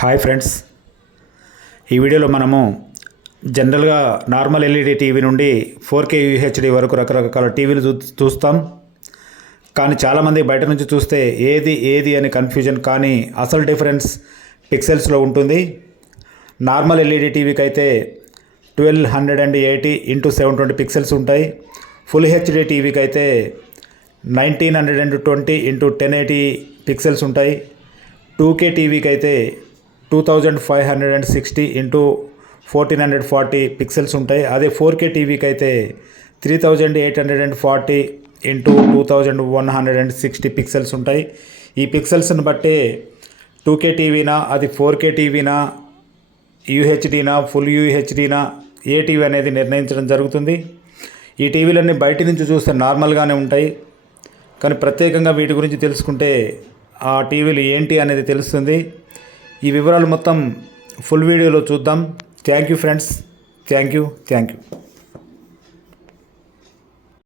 Hi friends, ఈ వీడియోలో మనము జనరల్గా నార్మల్ ఎల్ఈడి టీవీ నుండి 4K UHD వరకు రకరకాల టీవీలు చూస్తాం. కానీ చాలామంది బయట నుంచి చూస్తే ఏది అని కన్ఫ్యూజన్, కానీ అసలు డిఫరెన్స్ పిక్సెల్స్లో ఉంటుంది. నార్మల్ ఎల్ఈడి టీవీకి అయితే 1280x720 పిక్సెల్స్ ఉంటాయి. ఫుల్ హెచ్డి టీవీకి అయితే 1920x1080 పిక్సెల్స్ ఉంటాయి. 2K టీవీకి అయితే 2560x1440 పిక్సెల్స్ ఉంటాయి. అదే 4K టీవీకి అయితే 3840x2160 పిక్సెల్స్ ఉంటాయి. ఈ పిక్సెల్స్ని బట్టే 2K టీవీనా, అది 4K టీవీనా, యూహెచ్డీనా, ఫుల్ యూహెచ్డీనా, ఏ టీవీ అనేది నిర్ణయించడం జరుగుతుంది. ఈ టీవీలన్నీ బయట నుంచి చూస్తే నార్మల్గానే ఉంటాయి, కానీ ప్రత్యేకంగా వీటి గురించి తెలుసుకుంటే ఆ టీవీలు ఏంటి అనేది తెలుస్తుంది. ఈ వివరాలు మొత్తం ఫుల్ వీడియోలో చూద్దాం. Thank you friends, thank you.